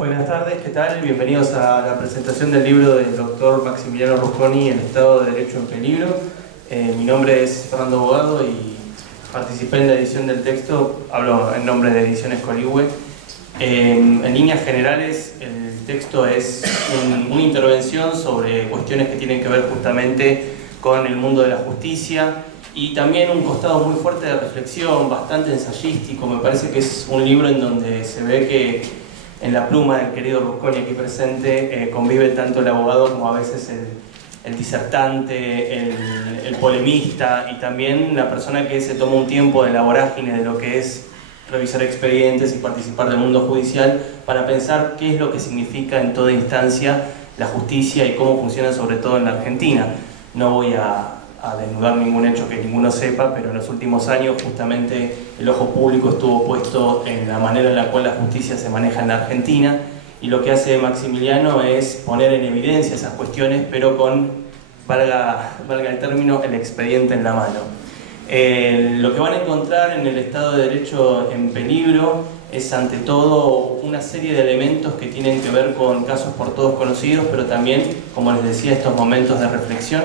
Buenas tardes, ¿qué tal? Bienvenidos a la presentación del libro del doctor Maximiliano Rusconi, El Estado de Derecho en Peligro. Mi nombre es Fernando Bogado y participé en la edición del texto, hablo en nombre de Ediciones Coligüe. En líneas generales, el texto es una intervención sobre cuestiones que tienen que ver justamente con el mundo de la justicia y también un costado muy fuerte de reflexión, bastante ensayístico. Me parece que es un libro en donde se ve que en la pluma del querido Rusconi aquí presente convive tanto el abogado como a veces el disertante, el polemista y también la persona que se toma un tiempo de la vorágine de lo que es revisar expedientes y participar del mundo judicial para pensar qué es lo que significa en toda instancia la justicia y cómo funciona sobre todo en la Argentina. No voy a desnudar ningún hecho que ninguno sepa, pero en los últimos años justamente el ojo público estuvo puesto en la manera en la cual la justicia se maneja en la Argentina, y lo que hace Maximiliano es poner en evidencia esas cuestiones, pero con, valga el término, el expediente en la mano. Lo que van a encontrar en el Estado de Derecho en Peligro es ante todo una serie de elementos que tienen que ver con casos por todos conocidos, pero también, como les decía, estos momentos de reflexión.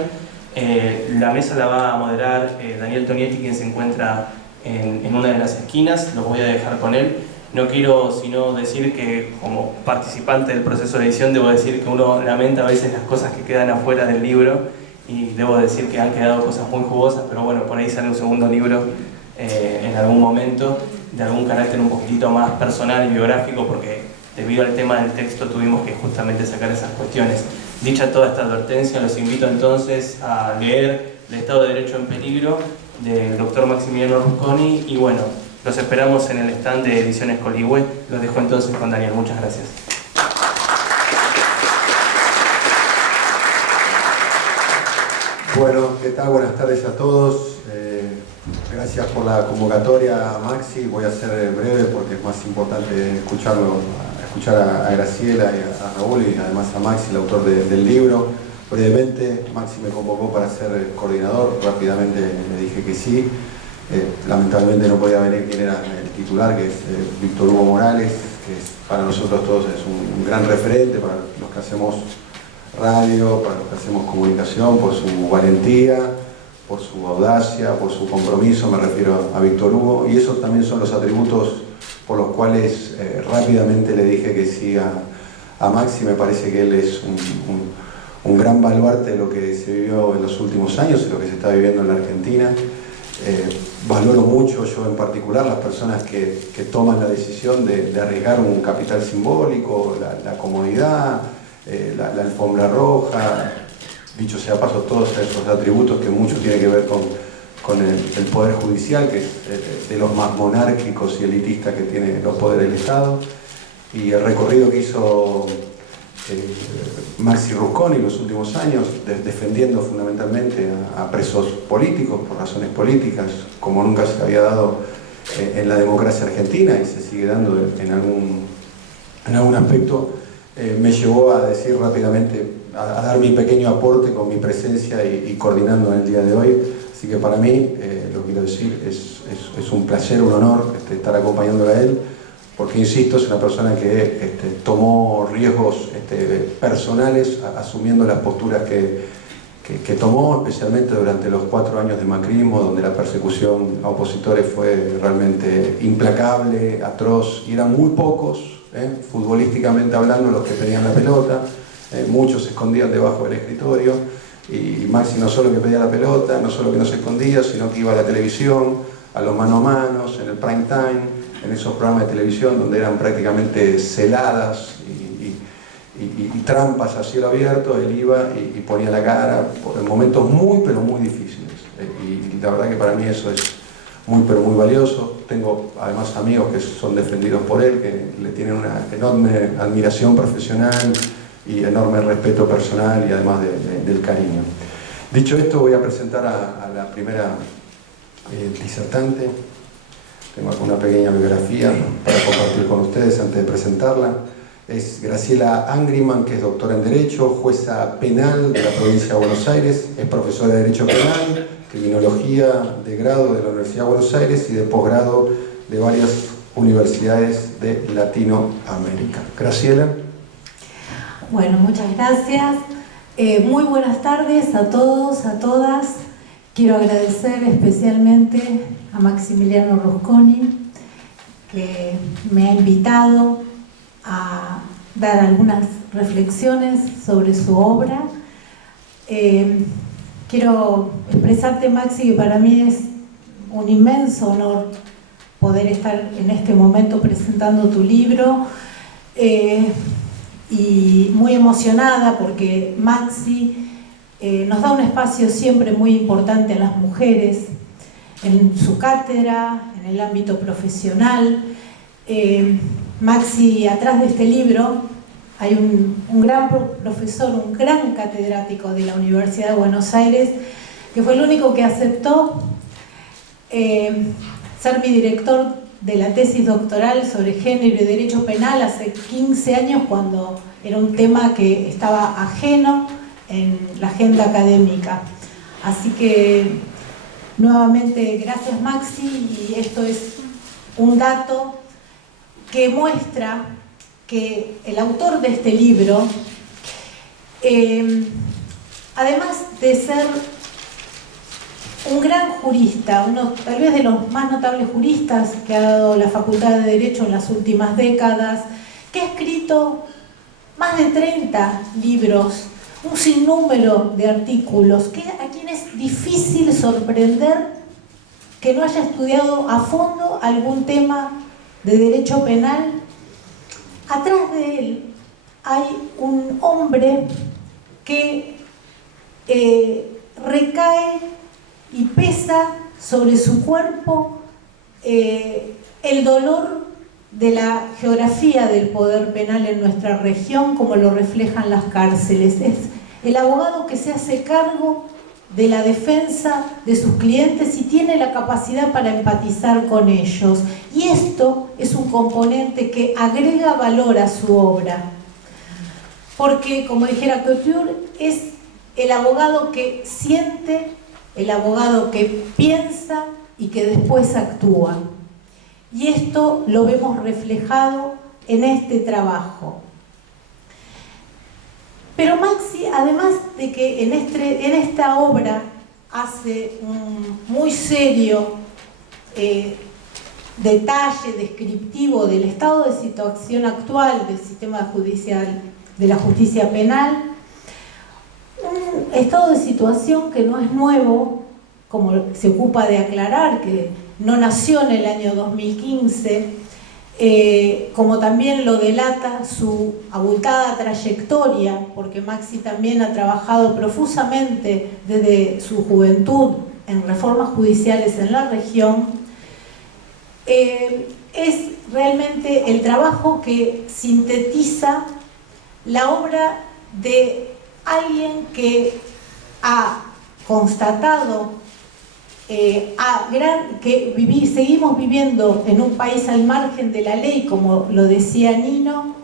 La mesa la va a moderar Daniel Tonietti, quien se encuentra en una de las esquinas. Lo voy a dejar con él. No quiero sino decir que, como participante del proceso de edición, debo decir que uno lamenta a veces las cosas que quedan afuera del libro, y debo decir que han quedado cosas muy jugosas, pero bueno, por ahí sale un segundo libro en algún momento, de algún carácter un poquitito más personal y biográfico, porque debido al tema del texto tuvimos que justamente sacar esas cuestiones. Dicha toda esta advertencia, los invito entonces a leer El Estado de Derecho en Peligro del doctor Maximiliano Rusconi, y bueno, los esperamos en el stand de Ediciones Coligüe. Los dejo entonces con Daniel. Muchas gracias. Bueno, ¿qué tal? Buenas tardes a todos. Gracias por la convocatoria, Maxi. Voy a ser breve porque es más importante escuchar a Graciela y a Raúl y además a Maxi, el autor del libro. Brevemente, Maxi me convocó para ser coordinador, rápidamente le dije que sí. Lamentablemente no podía venir quien era el titular, que es Víctor Hugo Morales, que para nosotros todos es un gran referente, para los que hacemos radio, para los que hacemos comunicación, por su valentía, por su audacia, por su compromiso. Me refiero a Víctor Hugo, y esos también son los atributos por los cuales rápidamente le dije que sí a Maxi. Me parece que él es un gran baluarte de lo que se vivió en los últimos años y lo que se está viviendo en la Argentina. Valoro mucho, yo en particular, las personas que toman la decisión de arriesgar un capital simbólico, la comodidad, la alfombra roja, dicho sea paso, todos esos atributos que mucho tiene que ver con el Poder Judicial, que es de los más monárquicos y elitistas que tiene los poderes del Estado, y el recorrido que hizo Maxi Rusconi en los últimos años, defendiendo fundamentalmente a presos políticos por razones políticas, como nunca se había dado en la democracia argentina y se sigue dando en algún aspecto. Me llevó a decir rápidamente, a dar mi pequeño aporte con mi presencia y coordinando en el día de hoy. Así que para mí, lo quiero decir, es un placer, un honor estar acompañándole a él, porque insisto, es una persona que tomó riesgos personales, asumiendo las posturas que tomó, especialmente durante los 4 años de macrismo, donde la persecución a opositores fue realmente implacable, atroz, y eran muy pocos, futbolísticamente hablando, los que pedían la pelota. Muchos se escondían debajo del escritorio, y Maxi no solo que pedía la pelota, no solo que no se escondía, sino que iba a la televisión, a los mano a manos, en el prime time, en esos programas de televisión donde eran prácticamente celadas y trampas a cielo abierto. Él iba y ponía la cara en momentos muy, pero muy difíciles. Y la verdad que para mí eso es muy, pero muy valioso. Tengo además amigos que son defendidos por él, que le tienen una enorme admiración profesional y enorme respeto personal y además del cariño. Dicho esto, voy a presentar a la primera disertante. Tengo aquí una pequeña biografía para compartir con ustedes antes de presentarla. Es Graciela Angriman, que es doctora en Derecho, jueza penal de la provincia de Buenos Aires, es profesora de Derecho Penal, Criminología de grado de la Universidad de Buenos Aires y de posgrado de varias universidades de Latinoamérica. Graciela. Bueno, muchas gracias. Muy buenas tardes a todos, a todas. Quiero agradecer especialmente a Maximiliano Rusconi, que me ha invitado a dar algunas reflexiones sobre su obra. Quiero expresarte, Maxi, que para mí es un inmenso honor poder estar en este momento presentando tu libro, y muy emocionada porque Maxi nos da un espacio siempre muy importante a las mujeres en su cátedra, en el ámbito profesional. Maxi, atrás de este libro hay un gran profesor, un gran catedrático de la Universidad de Buenos Aires, que fue el único que aceptó ser mi director de la tesis doctoral sobre género y derecho penal hace 15 años, cuando era un tema que estaba ajeno en la agenda académica. Así que nuevamente gracias, Maxi, y esto es un dato que muestra que el autor de este libro, además de ser un gran jurista, uno tal vez de los más notables juristas que ha dado la Facultad de Derecho en las últimas décadas, que ha escrito más de 30 libros, un sinnúmero de artículos, que a quien es difícil sorprender que no haya estudiado a fondo algún tema de derecho penal. Atrás de él hay un hombre que recae y pesa sobre su cuerpo el dolor de la geografía del poder penal en nuestra región, como lo reflejan las cárceles. Es el abogado que se hace cargo de la defensa de sus clientes y tiene la capacidad para empatizar con ellos. Y esto es un componente que agrega valor a su obra. Porque, como dijera Couture, es el abogado que siente, el abogado que piensa y que después actúa. Y esto lo vemos reflejado en este trabajo. Pero Maxi, además de que en esta obra hace un muy serio detalle descriptivo del estado de situación actual del sistema judicial, de la justicia penal, un estado de situación que no es nuevo, como se ocupa de aclarar, que no nació en el año 2015, como también lo delata su abultada trayectoria, porque Maxi también ha trabajado profusamente desde su juventud en reformas judiciales en la región. Es realmente el trabajo que sintetiza la obra de alguien que ha constatado seguimos viviendo en un país al margen de la ley, como lo decía Nino,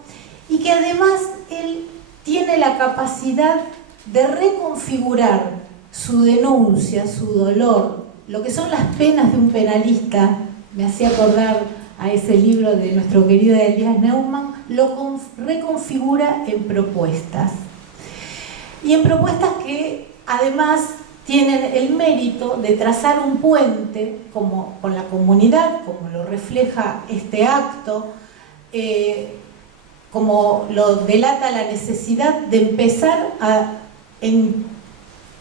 y que además él tiene la capacidad de reconfigurar su denuncia, su dolor, lo que son las penas de un penalista. Me hacía acordar a ese libro de nuestro querido Elías Neumann, lo reconfigura en propuestas. Y en propuestas que además tienen el mérito de trazar un puente con la comunidad, como lo refleja este acto, como lo delata la necesidad de empezar a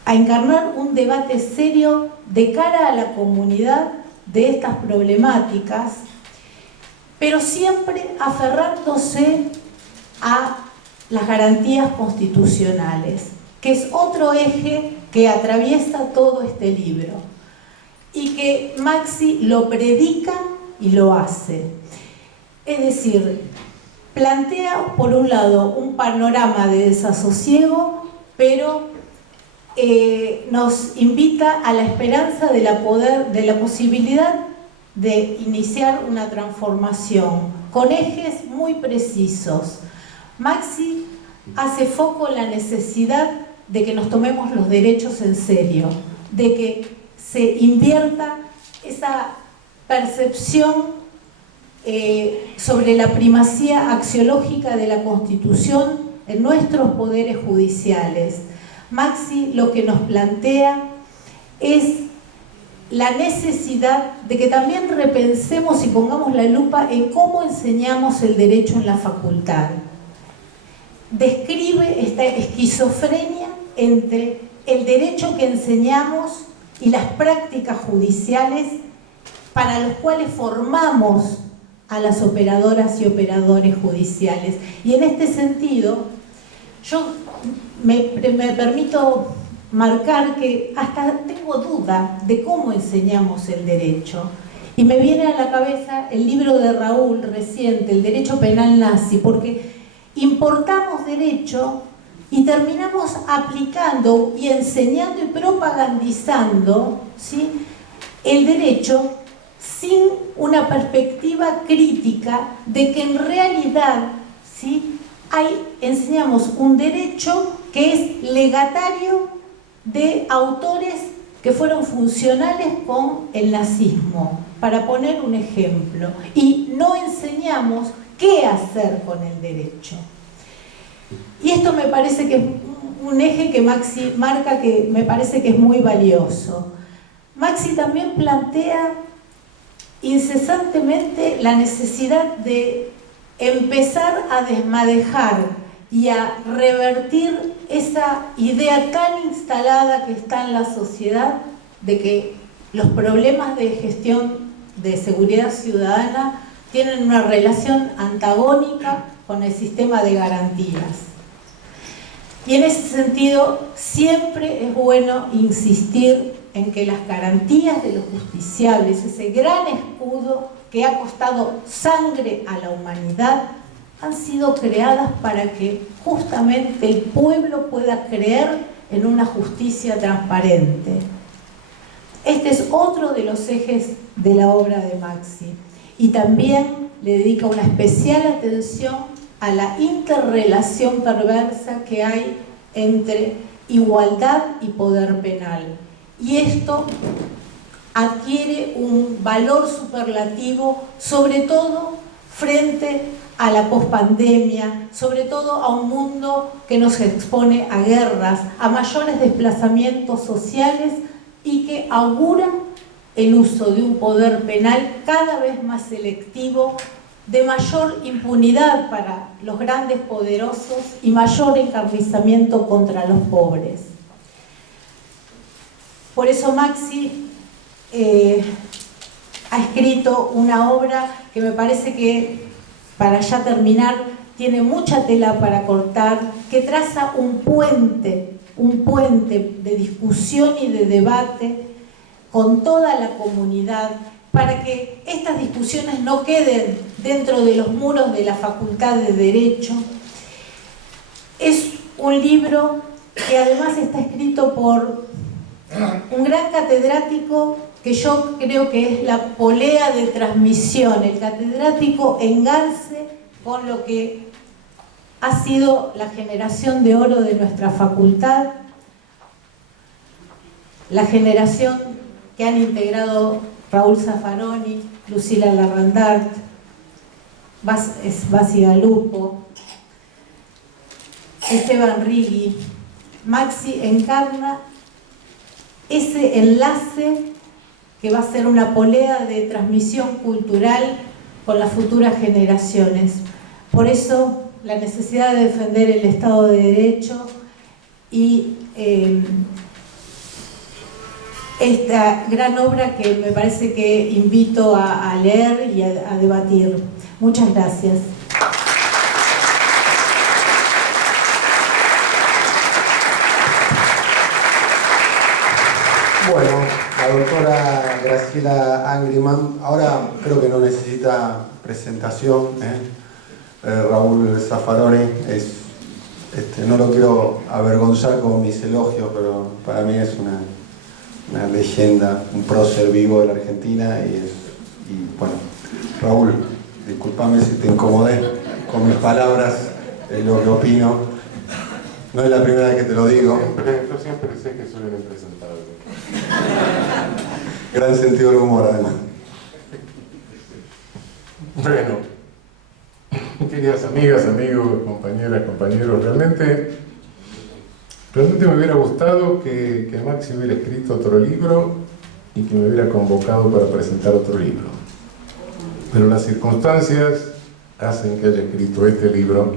encarnar un debate serio de cara a la comunidad de estas problemáticas, pero siempre aferrándose a las garantías constitucionales, que es otro eje que atraviesa todo este libro y que Maxi lo predica y lo hace. Es decir, plantea por un lado un panorama de desasosiego, pero nos invita a la esperanza de la posibilidad de iniciar una transformación con ejes muy precisos. Maxi hace foco en la necesidad de que nos tomemos los derechos en serio, de que se invierta esa percepción sobre la primacía axiológica de la Constitución en nuestros poderes judiciales. Maxi lo que nos plantea es la necesidad de que también repensemos y pongamos la lupa en cómo enseñamos el derecho en la facultad. Describe esta esquizofrenia entre el derecho que enseñamos y las prácticas judiciales para los cuales formamos a las operadoras y operadores judiciales. Y en este sentido, yo me permito marcar que hasta tengo duda de cómo enseñamos el derecho. Y me viene a la cabeza el libro de Raúl reciente, El derecho penal nazi, porque importamos derecho y terminamos aplicando y enseñando y propagandizando, ¿sí?, el derecho sin una perspectiva crítica de que en realidad, ¿sí?, enseñamos un derecho que es legatario de autores que fueron funcionales con el nazismo, para poner un ejemplo, y no enseñamos qué hacer con el derecho. Y esto me parece que es un eje que Maxi marca, que me parece que es muy valioso. Maxi también plantea incesantemente la necesidad de empezar a desmadejar y a revertir esa idea tan instalada que está en la sociedad de que los problemas de gestión de seguridad ciudadana tienen una relación antagónica con el sistema de garantías. Y en ese sentido, siempre es bueno insistir en que las garantías de los justiciables, ese gran escudo que ha costado sangre a la humanidad, han sido creadas para que justamente el pueblo pueda creer en una justicia transparente. Este es otro de los ejes de la obra de Maxi. Y también le dedica una especial atención a la interrelación perversa que hay entre igualdad y poder penal. Y esto adquiere un valor superlativo, sobre todo frente a la pospandemia, sobre todo a un mundo que nos expone a guerras, a mayores desplazamientos sociales y que auguran el uso de un poder penal cada vez más selectivo, de mayor impunidad para los grandes poderosos y mayor encarnizamiento contra los pobres. Por eso Maxi ha escrito una obra que me parece que, para ya terminar, tiene mucha tela para cortar, que traza un puente de discusión y de debate con toda la comunidad, para que estas discusiones no queden dentro de los muros de la Facultad de Derecho. Es un libro que además está escrito por un gran catedrático que yo creo que es la polea de transmisión, el catedrático Engarce, con lo que ha sido la generación de oro de nuestra facultad, la generación que han integrado Raúl Zaffaroni, Lucila Larrandart, Basi Galupo, Esteban Rigui. Maxi encarna ese enlace que va a ser una polea de transmisión cultural con las futuras generaciones. Por eso la necesidad de defender el Estado de Derecho y esta gran obra que me parece que invito a leer y a debatir. Muchas gracias. Bueno, la doctora Graciela Angriman, ahora creo que no necesita presentación, Raúl Zaffaroni no lo quiero avergonzar con mis elogios, pero para mí es una leyenda, un prócer vivo de la Argentina y bueno, Raúl, discúlpame si te incomodé con mis palabras, lo que opino. No es la primera vez que te lo digo. Yo siempre sé que soy un impresentable. Gran sentido del humor, además. Bueno, queridas amigas, amigos, compañeras, compañeros, realmente me hubiera gustado que Maxi hubiera escrito otro libro y que me hubiera convocado para presentar otro libro. Pero las circunstancias hacen que haya escrito este libro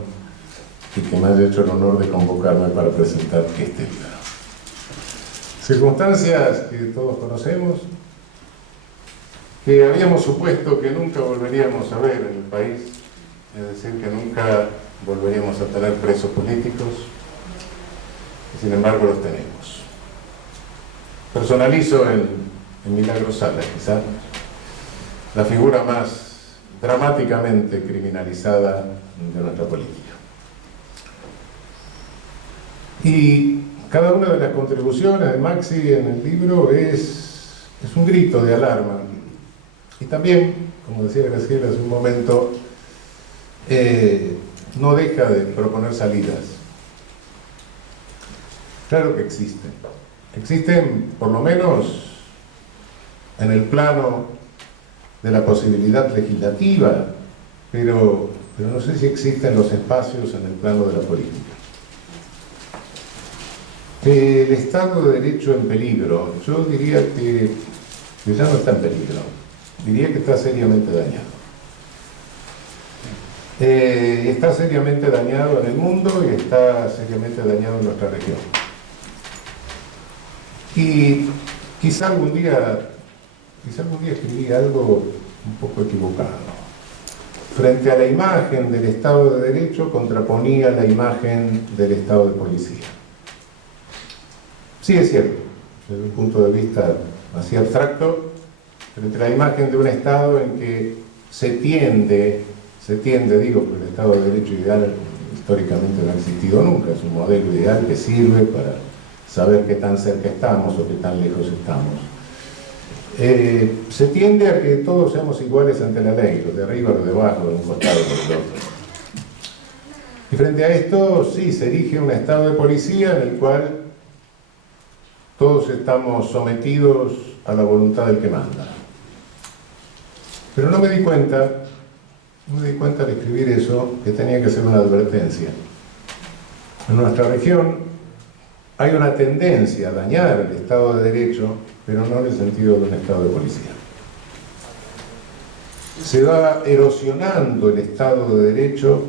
y que me haya hecho el honor de convocarme para presentar este libro. Circunstancias que todos conocemos, que habíamos supuesto que nunca volveríamos a ver en el país, es decir, que nunca volveríamos a tener presos políticos, y sin embargo los tenemos. Personalizo en Milagros Sala, quizá la figura más dramáticamente criminalizada de nuestra política. Y cada una de las contribuciones de Maxi en el libro es un grito de alarma. Y también, como decía Graciela hace un momento, no deja de proponer salidas. Claro que existen. Existen, por lo menos, en el plano de la posibilidad legislativa, pero no sé si existen los espacios en el plano de la política. El Estado de Derecho en peligro, yo diría que ya no está en peligro, diría que está seriamente dañado. Está seriamente dañado en el mundo y está seriamente dañado en nuestra región. Y quizá algún día escribí algo un poco equivocado. Frente a la imagen del Estado de Derecho contraponía la imagen del Estado de policía. Sí, es cierto, desde un punto de vista así abstracto, frente a la imagen de un Estado en que se tiende, digo, porque el Estado de Derecho ideal históricamente no ha existido nunca, es un modelo ideal que sirve para saber qué tan cerca estamos o qué tan lejos estamos. Se tiende a que todos seamos iguales ante la ley, los de arriba, los de abajo, de un costado por el otro. Y frente a esto, sí, se erige un Estado de policía en el cual todos estamos sometidos a la voluntad del que manda. Pero no me di cuenta al escribir eso, que tenía que ser una advertencia. En nuestra región hay una tendencia a dañar el Estado de Derecho, pero no en el sentido de un Estado de policía. Se va erosionando el Estado de Derecho,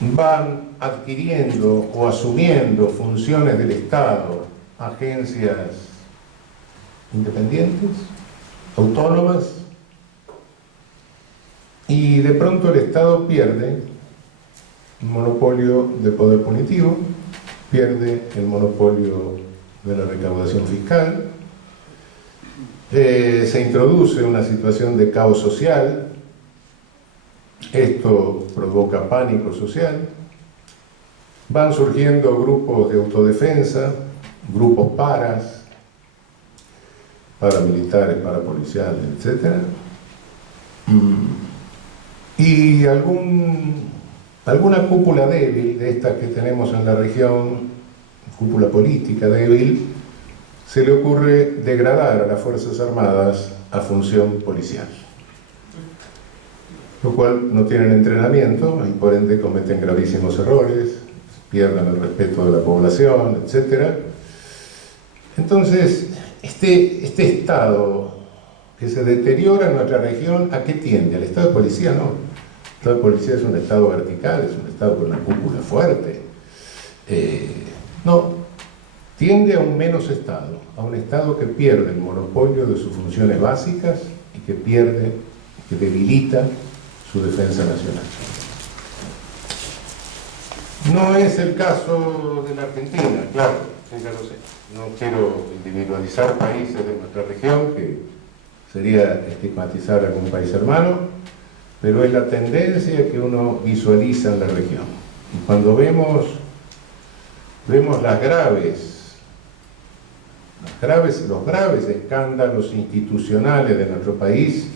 van adquiriendo o asumiendo funciones del Estado, agencias independientes, autónomas, y de pronto el Estado pierde el monopolio de poder punitivo, pierde el monopolio de la recaudación fiscal, se introduce una situación de caos social. Esto provoca pánico social, van surgiendo grupos de autodefensa, grupos paramilitares, parapoliciales, etc. Y alguna cúpula débil de estas que tenemos en la región, cúpula política débil, se le ocurre degradar a las Fuerzas Armadas a función policial, lo cual no tienen entrenamiento y por ende cometen gravísimos errores, pierden el respeto de la población, etc. Entonces, este Estado que se deteriora en nuestra región, ¿a qué tiende? ¿Al Estado de policía? No. El Estado de policía es un Estado vertical, es un Estado con una cúpula fuerte. No, tiende a un menos Estado, a un Estado que pierde el monopolio de sus funciones básicas y que debilita su defensa nacional. No es el caso de la Argentina, claro, ya lo sé. No quiero individualizar países de nuestra región, que sería estigmatizar a algún país hermano, pero es la tendencia que uno visualiza en la región. Y cuando vemos los graves escándalos institucionales de nuestro país,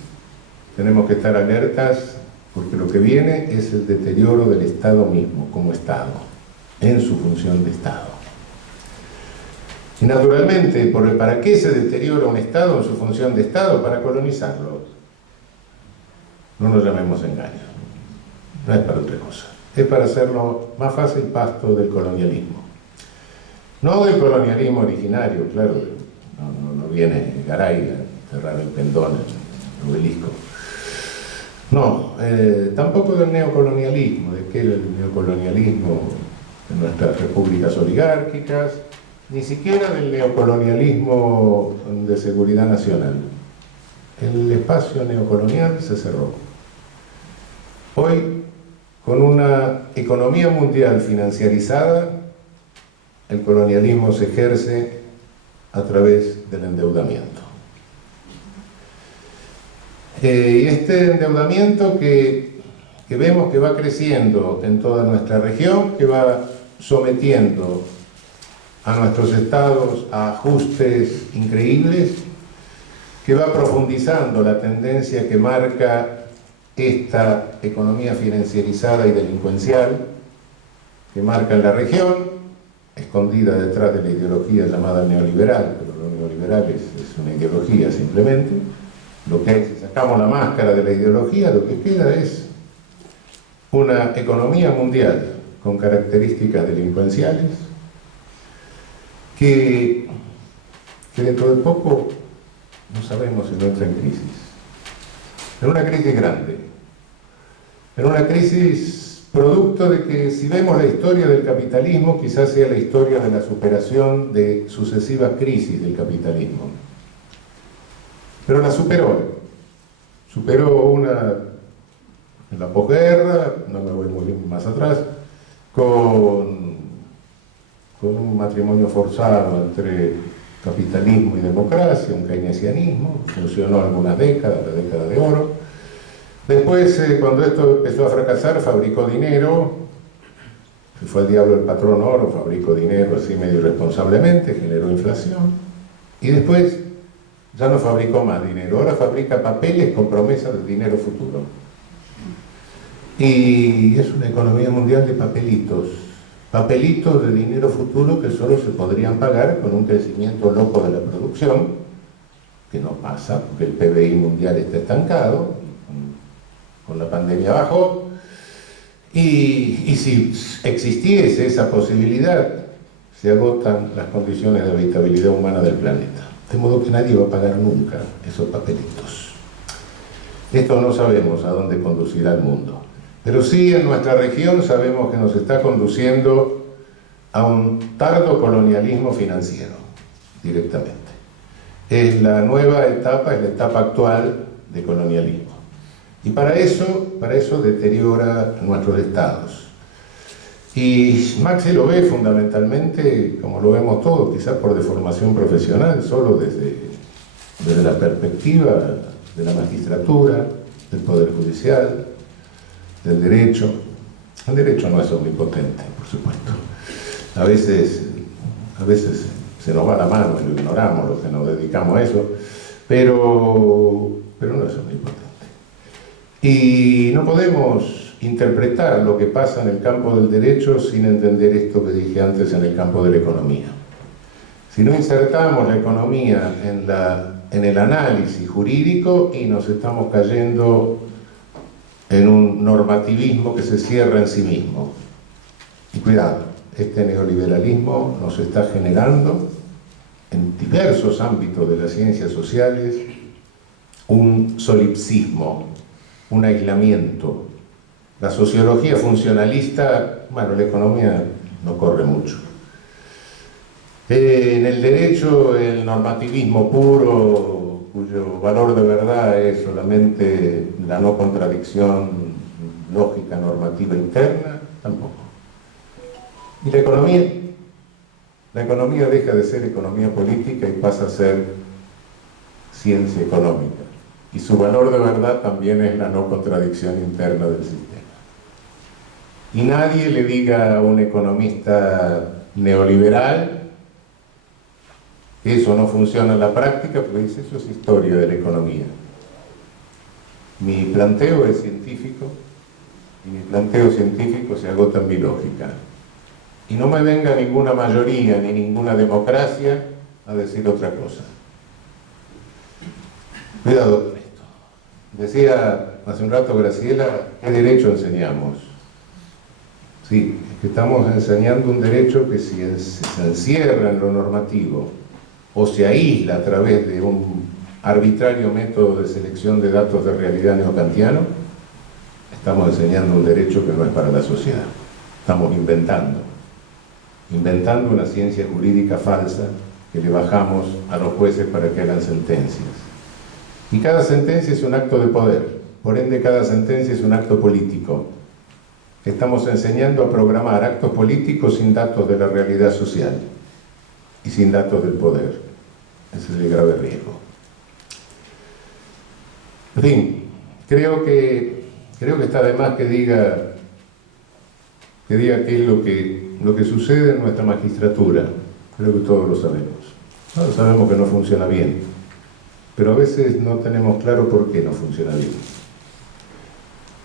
tenemos que estar alertas, porque lo que viene es el deterioro del Estado mismo, como Estado, en su función de Estado. Y naturalmente, ¿para qué se deteriora un Estado en su función de Estado? Para colonizarlo. No nos llamemos engaños. No es para otra cosa. Es para hacerlo más fácil pasto del colonialismo. No del colonialismo originario, claro. No viene Garay a cerrar el pendón, el obelisco. No, tampoco del neocolonialismo, de qué era el neocolonialismo en nuestras repúblicas oligárquicas, ni siquiera del neocolonialismo de seguridad nacional. El espacio neocolonial se cerró. Hoy, con una economía mundial financiarizada, el colonialismo se ejerce a través del endeudamiento. Y este endeudamiento que vemos que va creciendo en toda nuestra región, que va sometiendo a nuestros estados a ajustes increíbles, que va profundizando la tendencia que marca esta economía financierizada y delincuencial que marca en la región, escondida detrás de la ideología llamada neoliberal, pero lo neoliberal es una ideología simplemente. Lo que es, si sacamos la máscara de la ideología, lo que queda es una economía mundial con características delincuenciales que dentro de poco no sabemos si no entra en crisis. En una crisis grande, en una crisis producto de que, si vemos la historia del capitalismo, quizás sea la historia de la superación de sucesivas crisis del capitalismo. Pero la superó una en la posguerra, no me voy muy más atrás, con un matrimonio forzado entre capitalismo y democracia, un keynesianismo, funcionó algunas décadas, la década de oro. Después, cuando esto empezó a fracasar, fabricó dinero, se fue al diablo el patrón oro, fabricó dinero así medio irresponsablemente, generó inflación, y después ya no fabricó más dinero, ahora fabrica papeles con promesas de dinero futuro. Y es una economía mundial de papelitos de dinero futuro que solo se podrían pagar con un crecimiento loco de la producción, que no pasa porque el PBI mundial está estancado, con la pandemia bajó, y si existiese esa posibilidad, se agotan las condiciones de habitabilidad humana del planeta. De modo que nadie va a pagar nunca esos papelitos. Esto no sabemos a dónde conducirá el mundo. Pero sí, en nuestra región sabemos que nos está conduciendo a un tardo colonialismo financiero, directamente. Es la nueva etapa, es la etapa actual de colonialismo. Y para eso deteriora nuestros estados. Y Maxi lo ve fundamentalmente, como lo vemos todos, quizás por deformación profesional, solo desde la perspectiva de la magistratura, del Poder Judicial, del derecho. El derecho no es omnipotente, por supuesto. A veces se nos va la mano y lo ignoramos, los que nos dedicamos a eso, pero no es omnipotente. Y no podemos interpretar lo que pasa en el campo del derecho sin entender esto que dije antes en el campo de la economía. Si no insertamos la economía en el análisis jurídico, y nos estamos cayendo en un normativismo que se cierra en sí mismo. Y cuidado, este neoliberalismo nos está generando en diversos ámbitos de las ciencias sociales un solipsismo, un aislamiento. La sociología funcionalista, bueno, la economía no corre mucho. En el derecho, el normativismo puro, cuyo valor de verdad es solamente la no contradicción lógica normativa interna, tampoco. ¿Y la economía? La economía deja de ser economía política y pasa a ser ciencia económica. Y su valor de verdad también es la no contradicción interna del sistema. Y nadie le diga a un economista neoliberal que eso no funciona en la práctica, porque dice, eso es historia de la economía. Mi planteo es científico, y mi planteo científico se agota en mi lógica. Y no me venga ninguna mayoría ni ninguna democracia a decir otra cosa. Cuidado con esto. Decía hace un rato Graciela, ¿qué derecho enseñamos? Sí, es que estamos enseñando un derecho que si se encierra en lo normativo o se aísla a través de un arbitrario método de selección de datos de realidad neokantiano, estamos enseñando un derecho que no es para la sociedad. Estamos inventando una ciencia jurídica falsa que le bajamos a los jueces para que hagan sentencias. Y cada sentencia es un acto de poder, por ende cada sentencia es un acto político. Estamos enseñando a programar actos políticos sin datos de la realidad social y sin datos del poder. Ese es el grave riesgo. En fin, creo que está de más que diga qué es lo que sucede en nuestra magistratura. Creo que todos lo sabemos. Todos sabemos que no funciona bien, pero a veces no tenemos claro por qué no funciona bien.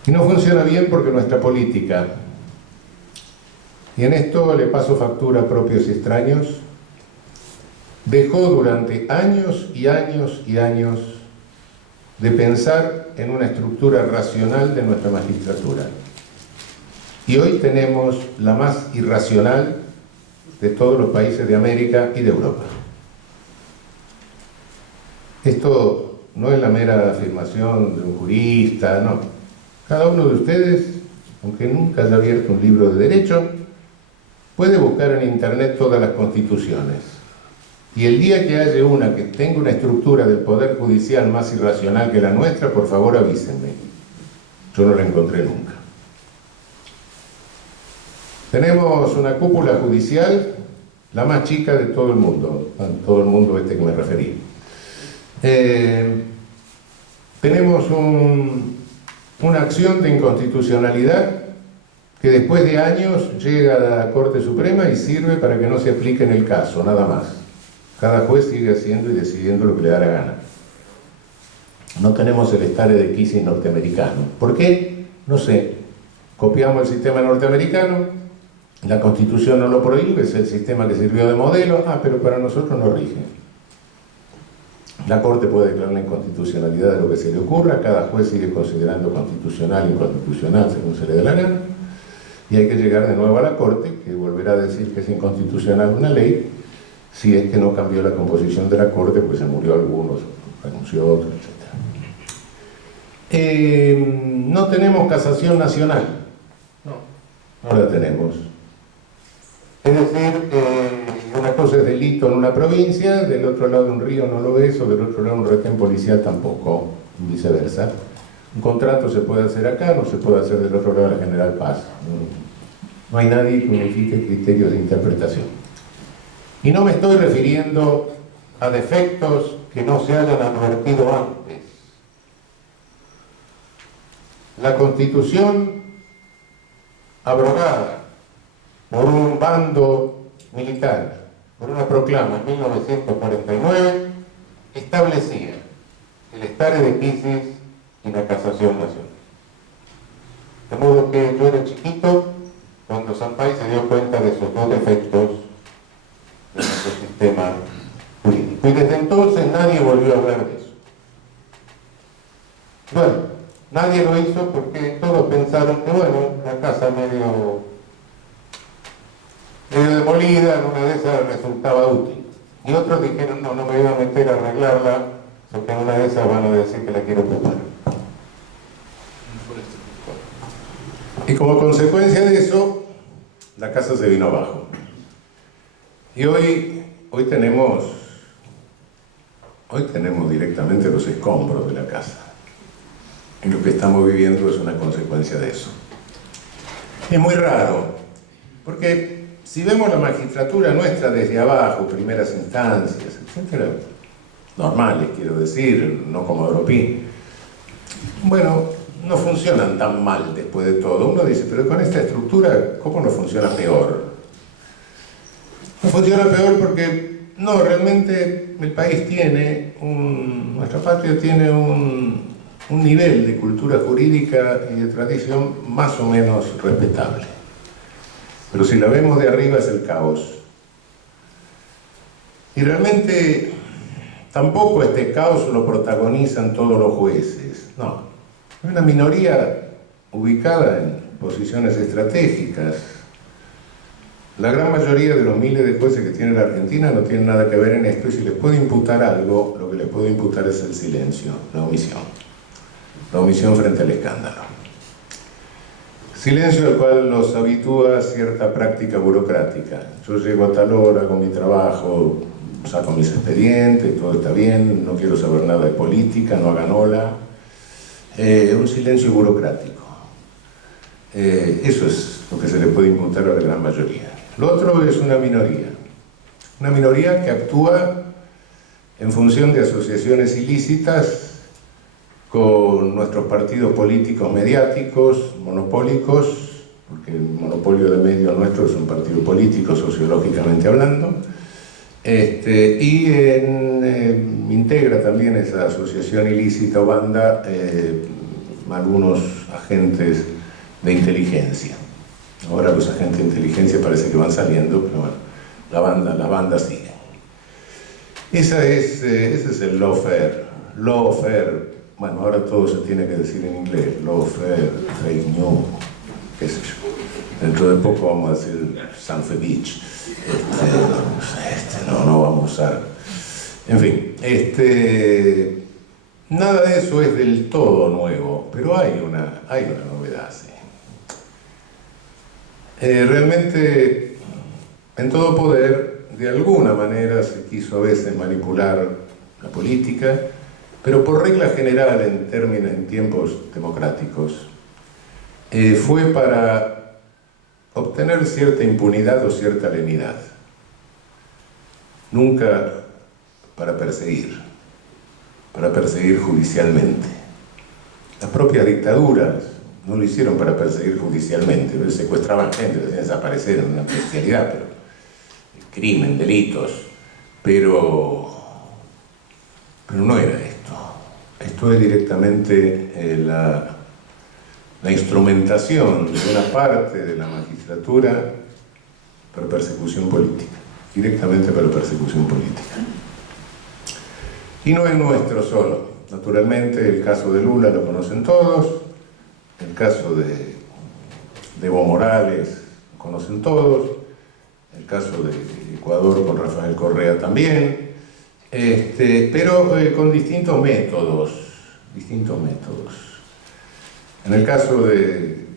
Y no funciona bien porque nuestra política, y en esto le paso factura a propios y extraños, dejó durante años y años y años de pensar en una estructura racional de nuestra magistratura. Y hoy tenemos la más irracional de todos los países de América y de Europa. Esto no es la mera afirmación de un jurista, no. Cada uno de ustedes, aunque nunca haya abierto un libro de derecho, puede buscar en internet todas las constituciones. Y el día que haya una que tenga una estructura del poder judicial más irracional que la nuestra, por favor avísenme. Yo no la encontré nunca. Tenemos una cúpula judicial, la más chica de todo el mundo que me referí. Tenemos una acción de inconstitucionalidad que después de años llega a la Corte Suprema y sirve para que no se aplique en el caso, nada más. Cada juez sigue haciendo y decidiendo lo que le da la gana. No tenemos el stare decisis norteamericano. ¿Por qué? No sé. Copiamos el sistema norteamericano, la Constitución no lo prohíbe, es el sistema que sirvió de modelo, pero para nosotros no rige. La Corte puede declarar la inconstitucionalidad de lo que se le ocurra, cada juez sigue considerando constitucional e inconstitucional según se le dé la gana, y hay que llegar de nuevo a la Corte, que volverá a decir que es inconstitucional una ley, si es que no cambió la composición de la Corte, pues se murió algunos, renunció otros, etc. No tenemos casación nacional, no la tenemos. Es decir, una cosa es delito en una provincia, del otro lado de un río no lo es, o del otro lado un retén policial tampoco, y viceversa. Un contrato se puede hacer acá, no se puede hacer del otro lado de la General Paz. No hay nadie que unifique criterios de interpretación. Y no me estoy refiriendo a defectos que no se hayan advertido antes. La Constitución abrogada por un bando militar, por una proclama en 1949, establecía el stare decisis y la casación nacional. De modo que yo era chiquito cuando Sampaio se dio cuenta de esos dos defectos de nuestro sistema jurídico. Y desde entonces nadie volvió a hablar de eso. Bueno, nadie lo hizo porque todos pensaron que, la casa medio demolida, en una de esas resultaba útil. Y otros dijeron, no me voy a meter a arreglarla, porque en una de esas van a decir que la quiero ocupar. Y como consecuencia de eso, la casa se vino abajo. Y hoy tenemos directamente los escombros de la casa. Y lo que estamos viviendo es una consecuencia de eso. Es muy raro, porque si vemos la magistratura nuestra desde abajo, primeras instancias, etcétera, normales, quiero decir, no como Europí, no funcionan tan mal después de todo. Uno dice, pero con esta estructura, ¿cómo no funciona peor? No funciona peor porque, realmente el país tiene nuestra patria tiene un nivel de cultura jurídica y de tradición más o menos respetable. Pero si la vemos de arriba es el caos. Y realmente Tampoco este caos lo protagonizan todos los jueces, no. Es una minoría ubicada en posiciones estratégicas. La gran mayoría de los miles de jueces que tiene la Argentina no tienen nada que ver en esto, y si les puede imputar algo, lo que les puede imputar es el silencio, la omisión frente al escándalo. Silencio al cual los habitúa cierta práctica burocrática. Yo llego a tal hora, hago mi trabajo, saco mis expedientes, todo está bien, no quiero saber nada de política, no hagan ola. Un silencio burocrático. Eso es lo que se le puede imputar a la gran mayoría. Lo otro es una minoría que actúa en función de asociaciones ilícitas con nuestros partidos políticos mediáticos, monopólicos, porque el monopolio de medios nuestro es un partido político, sociológicamente hablando, y integra también esa asociación ilícita o banda algunos agentes de inteligencia. Ahora los agentes de inteligencia parece que van saliendo, pero bueno, la banda sigue. Ese es el lawfare. Lawfare, bueno, ahora todo se tiene que decir en inglés. Lawfare, fake news, qué sé yo. Dentro de poco vamos a decir Sanfevich. No vamos a usar. En fin, nada de eso es del todo nuevo, pero hay una novedad, sí. Realmente, en todo poder, de alguna manera se quiso a veces manipular la política, pero por regla general, en tiempos democráticos, fue para obtener cierta impunidad o cierta lenidad. Nunca para perseguir judicialmente. Las propias dictaduras no lo hicieron para perseguir judicialmente, ¿no? Secuestraban gente, lo hacían desaparecer en una especialidad, pero crimen, delitos, pero no era esto. Esto es directamente la instrumentación de una parte de la magistratura para persecución política, directamente para persecución política. Y no es nuestro solo. Naturalmente, el caso de Lula lo conocen todos, el caso de Evo Morales lo conocen todos, el caso de Ecuador con Rafael Correa también, pero con distintos métodos. En el caso de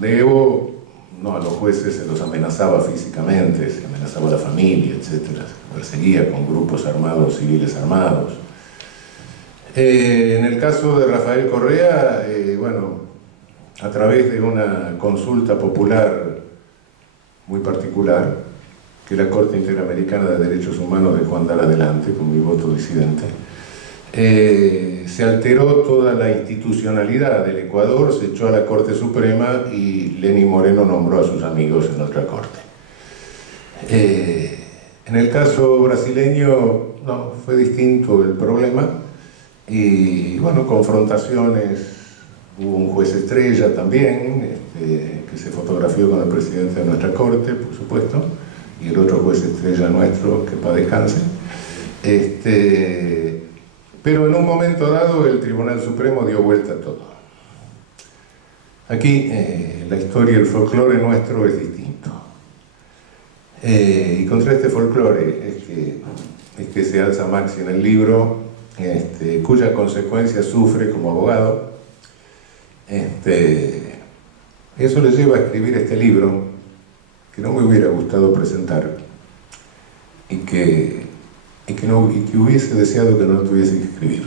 Evo, no, a los jueces se los amenazaba físicamente, se amenazaba a la familia, etc. Se perseguía con grupos armados, civiles armados. En el caso de Rafael Correa, a través de una consulta popular muy particular, que la Corte Interamericana de Derechos Humanos dejó andar adelante con mi voto disidente, se alteró toda la institucionalidad del Ecuador, se echó a la Corte Suprema y Lenín Moreno nombró a sus amigos en otra corte. En el caso brasileño, no, fue distinto el problema, y confrontaciones. Hubo un juez estrella también, que se fotografió con el presidente de nuestra corte, por supuesto, y el otro juez estrella nuestro, que para descanse. Pero en un momento dado el Tribunal Supremo dio vuelta a todo. Aquí la historia, el folclore nuestro es distinto. Y contra este folclore es que se alza Maxi en el libro, cuya consecuencia sufre como abogado. Eso le lleva a escribir este libro que no me hubiera gustado presentar y que hubiese deseado que no lo tuviese que escribir.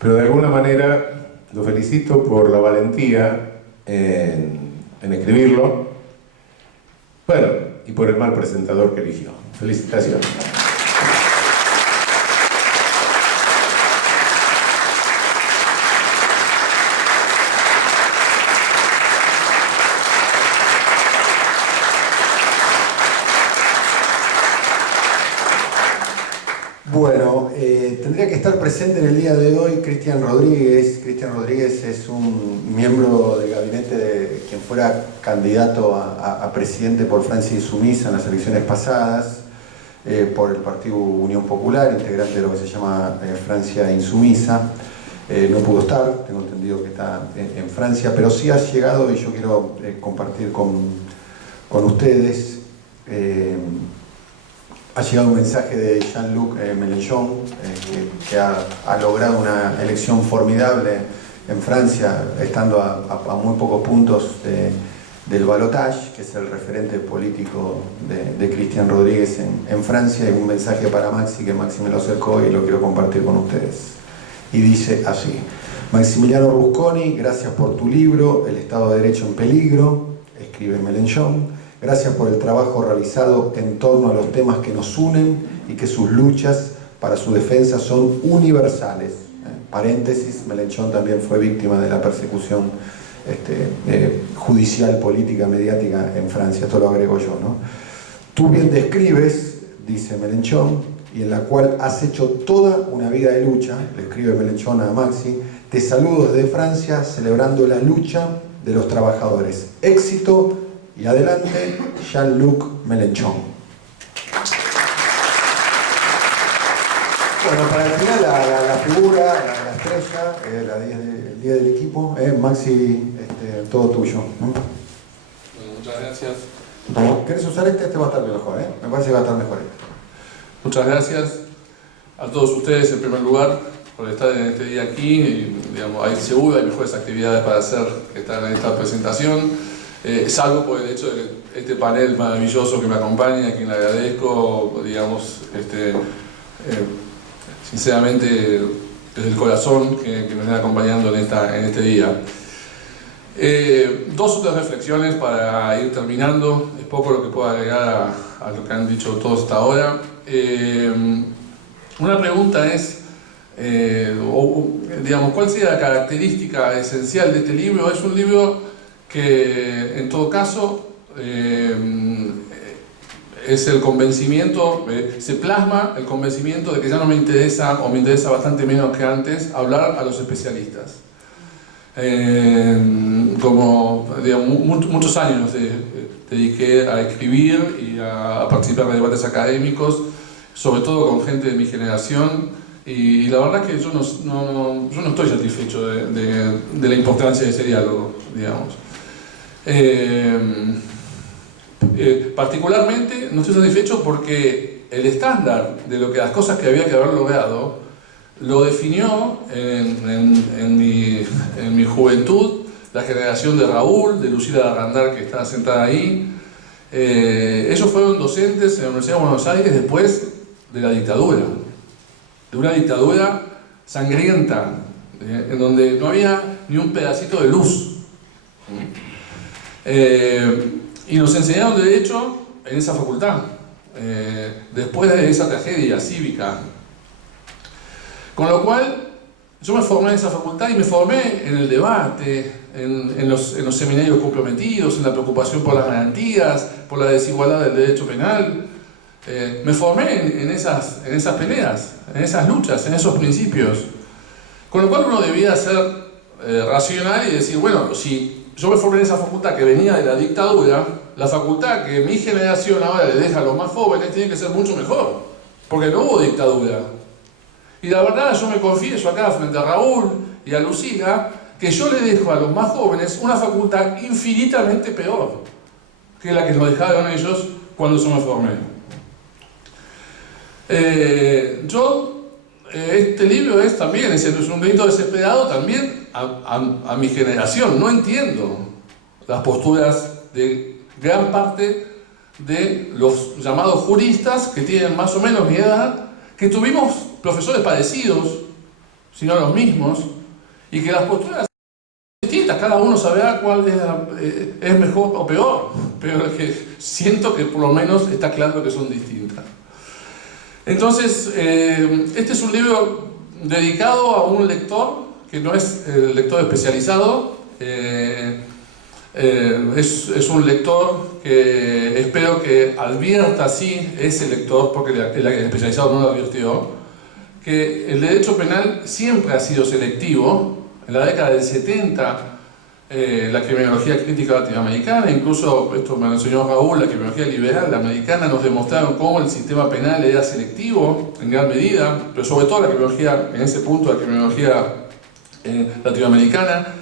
Pero de alguna manera lo felicito por la valentía en escribirlo, y por el mal presentador que eligió. Felicitaciones. Bueno, tendría que estar presente en el día de hoy Cristian Rodríguez. Cristian Rodríguez es un miembro del gabinete de quien fuera candidato a presidente por Francia Insumisa en las elecciones pasadas. por el Partido Unión Popular, integrante de lo que se llama Francia Insumisa. No pudo estar, tengo entendido que está en Francia, pero sí ha llegado, y yo quiero compartir con ustedes, ha llegado un mensaje de Jean-Luc Mélenchon, que ha logrado una elección formidable en Francia, estando a muy pocos puntos del balotage, que es el referente político de Cristian Rodríguez en Francia. Hay un mensaje para Maxi, que Maxi me lo acercó y lo quiero compartir con ustedes. Y dice así: Maximiliano Rusconi, gracias por tu libro, El Estado de Derecho en Peligro, escribe Mélenchon. Gracias por el trabajo realizado en torno a los temas que nos unen y que sus luchas para su defensa son universales. Paréntesis, Mélenchon también fue víctima de la persecución judicial, política, mediática en Francia. Esto lo agrego yo, ¿no? Tú bien describes, dice Mélenchon, y en la cual has hecho toda una vida de lucha, le escribe Mélenchon a Maxi, te saludo desde Francia celebrando la lucha de los trabajadores. Éxito y adelante, Jean-Luc Mélenchon. Bueno, para el final la figura, la estrella, el día del equipo, Maxi, todo tuyo, ¿no? Bueno, muchas gracias. ¿Querés usar este? Este va a estar mejor, me parece que va a estar mejor este. Muchas gracias a todos ustedes en primer lugar por estar en este día aquí. Y, digamos, hay seguro hay mejores actividades para hacer que estar en esta presentación, salvo por el hecho de este panel maravilloso que me acompaña, a quien le agradezco, digamos, sinceramente desde el corazón que me estén acompañando en este día. Dos o tres reflexiones para ir terminando. Es poco lo que puedo agregar a lo que han dicho todos hasta ahora. Una pregunta es, digamos, ¿cuál sería la característica esencial de este libro? Es un libro que, en todo caso, es el convencimiento, se plasma el convencimiento de que ya no me interesa, o me interesa bastante menos que antes, hablar a los especialistas. Como, digamos, muchos años dediqué a escribir y a participar de debates académicos, sobre todo con gente de mi generación, y la verdad que yo no estoy satisfecho de la importancia de ese diálogo, digamos. Particularmente no estoy satisfecho porque el estándar de lo que las cosas que había que haber logrado lo definió en mi juventud la generación de Raúl, de Lucila Arrandar, que está sentada ahí. Ellos fueron docentes en la Universidad de Buenos Aires después de la dictadura, de una dictadura sangrienta, en donde no había ni un pedacito de luz. Y nos enseñaron Derecho en esa facultad, después de esa tragedia cívica. Con lo cual, yo me formé en esa facultad y me formé en el debate, en los seminarios comprometidos, en la preocupación por las garantías, por la desigualdad del derecho penal. Me formé en esas peleas, en esas luchas, en esos principios. Con lo cual uno debía ser racional y decir, bueno, si yo me formé en esa facultad que venía de la dictadura, la facultad que mi generación ahora le deja a los más jóvenes tiene que ser mucho mejor, porque no hubo dictadura. Y la verdad, yo me confieso acá frente a Raúl y a Lucila, que yo le dejo a los más jóvenes una facultad infinitamente peor que la que nos dejaron ellos cuando yo me formé. Este libro es también, es un grito desesperado también a mi generación. No entiendo las posturas de gran parte de los llamados juristas que tienen más o menos mi edad, que tuvimos profesores parecidos, si no los mismos, y que las posturas son distintas, cada uno sabrá cuál es mejor o peor, pero es que siento que por lo menos está claro que son distintas. Entonces, este es un libro dedicado a un lector que no es el lector especializado, es un lector que espero que advierta así ese lector, porque el especializado no lo advirtió, que el derecho penal siempre ha sido selectivo. En la década del 70 la criminología crítica latinoamericana, incluso esto me lo enseñó Raúl, la criminología liberal, la americana, nos demostraron cómo el sistema penal era selectivo en gran medida, pero sobre todo la criminología, en ese punto, la criminología latinoamericana.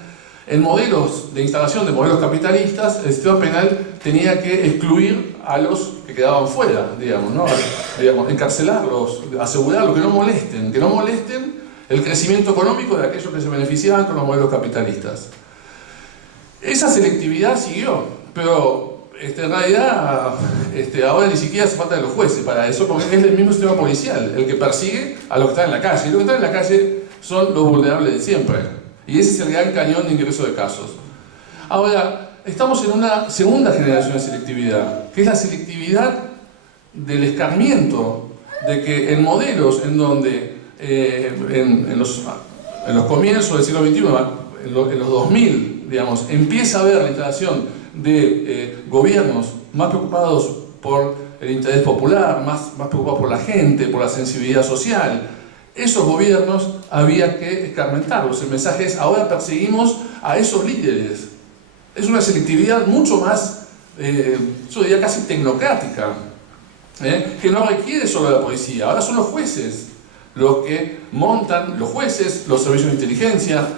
En modelos de instalación de modelos capitalistas, el sistema penal tenía que excluir a los que quedaban fuera, digamos, ¿no? Digamos, encarcelarlos, asegurarlos, que no molesten el crecimiento económico de aquellos que se beneficiaban con los modelos capitalistas. Esa selectividad siguió, pero en realidad ahora ni siquiera hace falta de los jueces para eso, porque es el mismo sistema policial el que persigue a los que están en la calle. Y los que están en la calle son los vulnerables de siempre. Y ese es el gran cañón de ingreso de casos. Ahora, estamos en una segunda generación de selectividad, que es la selectividad del escarmiento, de que en modelos en donde en los comienzos del siglo XXI, en los 2000, digamos, empieza a haber la instalación de gobiernos más preocupados por el interés popular, más preocupados por la gente, por la sensibilidad social. Esos gobiernos había que escarmentarlos. El mensaje es: ahora perseguimos a esos líderes. Es una selectividad mucho más, yo diría casi tecnocrática, que no requiere solo de la policía. Ahora son los jueces los que montan, los jueces, los servicios de inteligencia,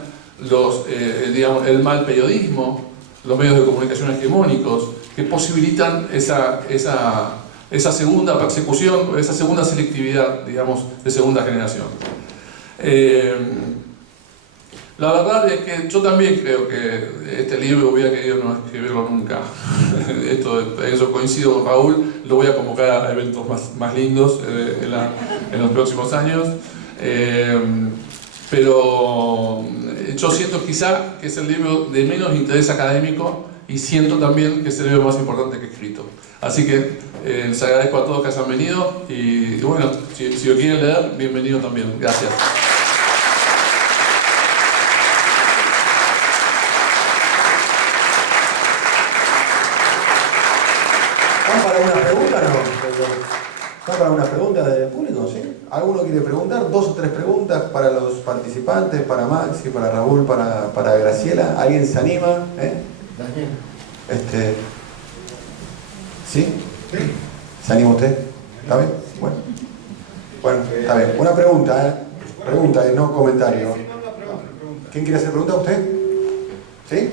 digamos, el mal periodismo, los medios de comunicación hegemónicos, que posibilitan esa segunda persecución, esa segunda selectividad, digamos, de segunda generación. La verdad es que yo también creo que este libro hubiera querido no escribirlo nunca. Eso coincido con Raúl, lo voy a convocar a eventos más lindos en los próximos años. Pero yo siento quizá que es el libro de menos interés académico y siento también que es el libro más importante que he escrito. Así que les agradezco a todos que hayan venido y bueno, si lo quieren leer, bienvenido también. Gracias. ¿Están para una pregunta? No. ¿Están para una pregunta del público? ¿Sí? ¿Alguno quiere preguntar? 2 o 3 preguntas para los participantes, para Maxi, para Raúl, para Graciela. ¿Alguien se anima? ¿Sí? ¿Se anima usted? ¿Está bien? Bueno, está bien. Una pregunta, Pregunta, no comentario. ¿Quién quiere hacer pregunta? ¿Usted? ¿Sí?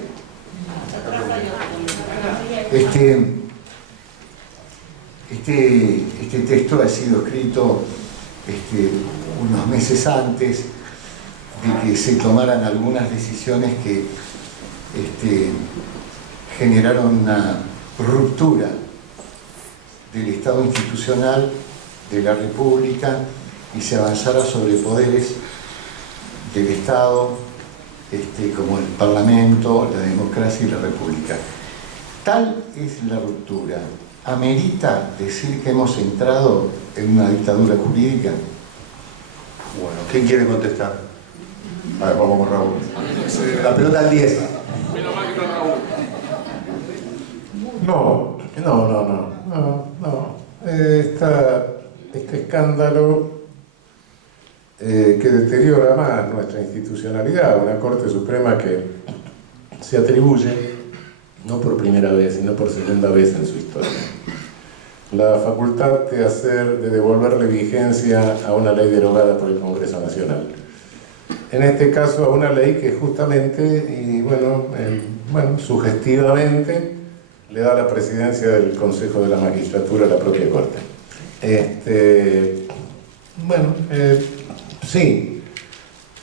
Este texto ha sido escrito unos meses antes de que se tomaran algunas decisiones que generaron una ruptura del Estado institucional de la República y se avanzara sobre poderes del Estado como el Parlamento, la democracia y la República. Tal es la ruptura. ¿Amerita decir que hemos entrado en una dictadura jurídica? Bueno, ¿quién quiere contestar? A ver, vamos con Raúl. La pelota al 10. No. Este escándalo que deteriora más nuestra institucionalidad, una Corte Suprema que se atribuye, no por primera vez, sino por segunda vez en su historia, la facultad de devolverle vigencia a una ley derogada por el Congreso Nacional. En este caso a una ley que justamente, sugestivamente, le da la presidencia del Consejo de la Magistratura a la propia Corte. Sí,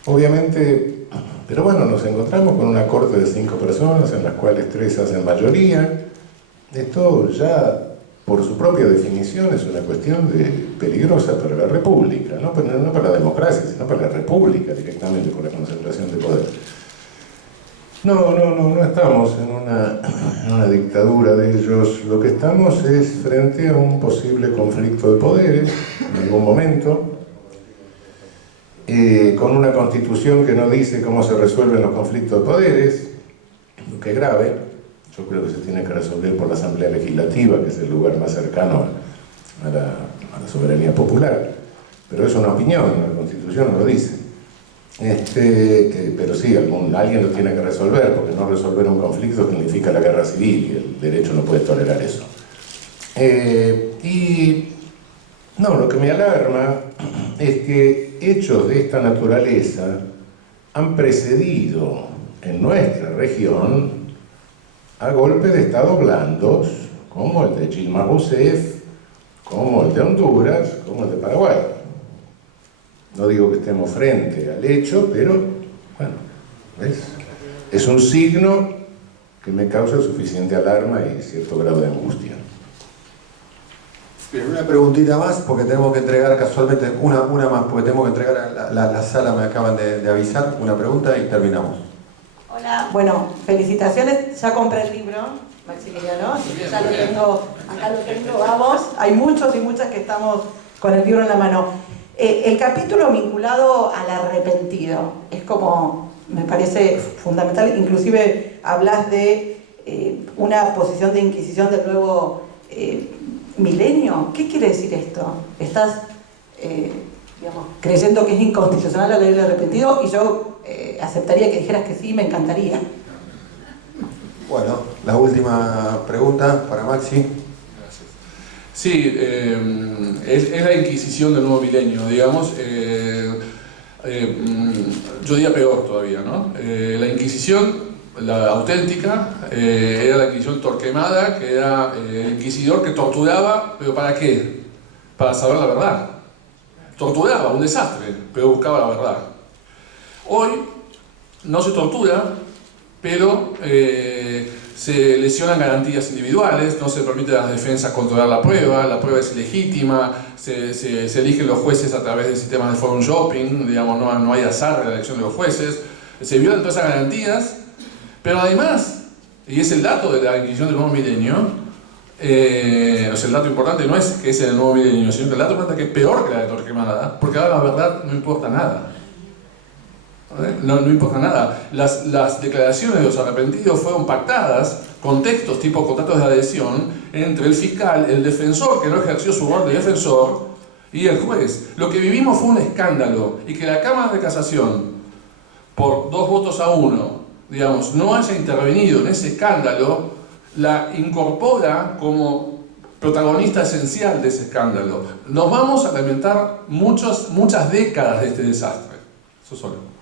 obviamente, pero bueno, nos encontramos con una Corte de 5 personas, en las cuales 3 hacen mayoría. Esto ya, por su propia definición, es una cuestión peligrosa para la República, no para la democracia, sino para la República directamente, por la concentración de poder. No estamos en una dictadura de ellos. Lo que estamos es frente a un posible conflicto de poderes, en algún momento, con una constitución que no dice cómo se resuelven los conflictos de poderes, lo que es grave. Yo creo que se tiene que resolver por la Asamblea Legislativa, que es el lugar más cercano a la soberanía popular. Pero es una opinión, la Constitución no lo dice. Pero sí, alguien lo tiene que resolver, porque no resolver un conflicto significa la guerra civil, y el derecho no puede tolerar eso. Lo que me alarma es que hechos de esta naturaleza han precedido en nuestra región a golpes de Estado blandos, como el de Dilma Rousseff, como el de Honduras, como el de Paraguay. No digo que estemos frente al hecho, pero, bueno, ¿ves? Es un signo que me causa suficiente alarma y cierto grado de angustia. Bien, una preguntita más, porque tenemos que entregar casualmente, una más, porque tenemos que entregar a la sala, me acaban de avisar, una pregunta y terminamos. Hola, bueno, felicitaciones, ya compré el libro, Maximiliano, ya lo tengo, acá lo tengo, vamos, hay muchos y muchas que estamos con el libro en la mano. El capítulo vinculado al arrepentido es como, me parece fundamental, inclusive hablas de una posición de inquisición del nuevo milenio. ¿Qué quiere decir esto? ¿Estás creyendo que es inconstitucional la ley del arrepentido? Y yo aceptaría que dijeras que sí, me encantaría. Bueno, la última pregunta para Maxi. Gracias. Sí, es la Inquisición del nuevo milenio, digamos. Yo diría peor todavía, ¿no? La Inquisición, la auténtica, era la Inquisición Torquemada, que era el inquisidor que torturaba, ¿pero para qué? Para saber la verdad. Torturaba, un desastre, pero buscaba la verdad. Hoy no se tortura, pero se lesionan garantías individuales, no se permite a las defensas controlar la prueba es ilegítima, se eligen los jueces a través de sistemas de forum shopping, digamos, no hay azar en la elección de los jueces, se violan todas esas garantías, pero además, y es el dato de la Inquisición del nuevo milenio, el dato importante no es que es el nuevo milenio, sino que el dato importante es que es peor que la de Torquemada, porque ahora la verdad no importa nada. No importa nada. Las declaraciones de los arrepentidos fueron pactadas con textos tipo contratos de adhesión entre el fiscal, el defensor que no ejerció su rol de defensor y el juez. Lo que vivimos fue un escándalo, y que la Cámara de Casación, por 2-1, digamos, no haya intervenido en ese escándalo, la incorpora como protagonista esencial de ese escándalo. Nos vamos a lamentar muchas décadas de este desastre. Eso solo.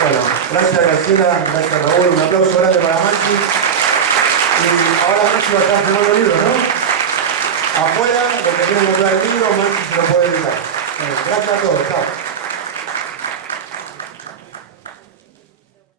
Bueno, gracias Graciela, gracias Raúl, un aplauso grande para Maxi. Y ahora Maxi va a estar firmando el libro, ¿no? Afuera, lo que quieren comprar el libro, Maxi se lo puede editar. Gracias a todos, chao.